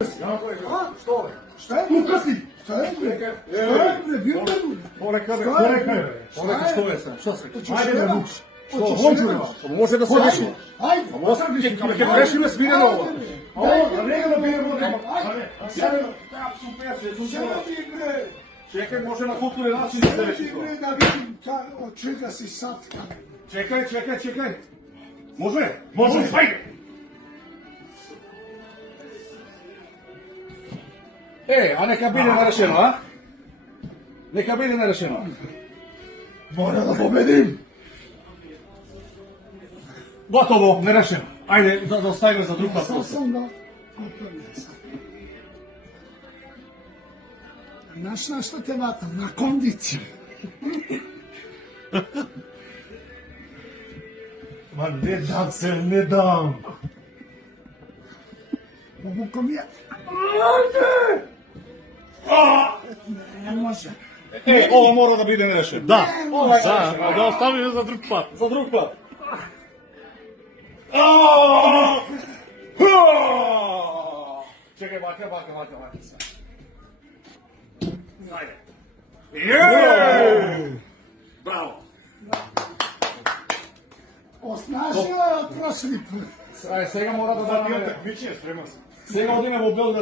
Što je? Šta je tu kasni? Šta je bre? Šta je bre? Bio bre? Porekaj, što je sad? Što se? Ajde da vuč. Što hoću da? Može da se reši. Ajde. Kako reši me smireno ovo? Ovo, regano bi je vode. Čekaj, može na kulturni način da se reši to. Da vidim od čega si sad kamen. Čekaj. Može? Može, ajde. A neka bude nerešeno, a? Neka bude nerešeno. Mora da pobedim. Gotovo, nerešeno. Ajde, da ostavimo za drugi put. Sad sam da popravljam sad. Znaš na što te vatam? Na kondiciju. Ma ne dam se, ne dam. Povuko mi je. Ne može. Ovo mora da bude nerešeno. Da, da ostavimo za drugi put. Za drugi put. Čekaj, baka sad. Ajde. Bravo. Osnažila je od prošli put. Сега мора да дадеме. Сега одиме во Белград.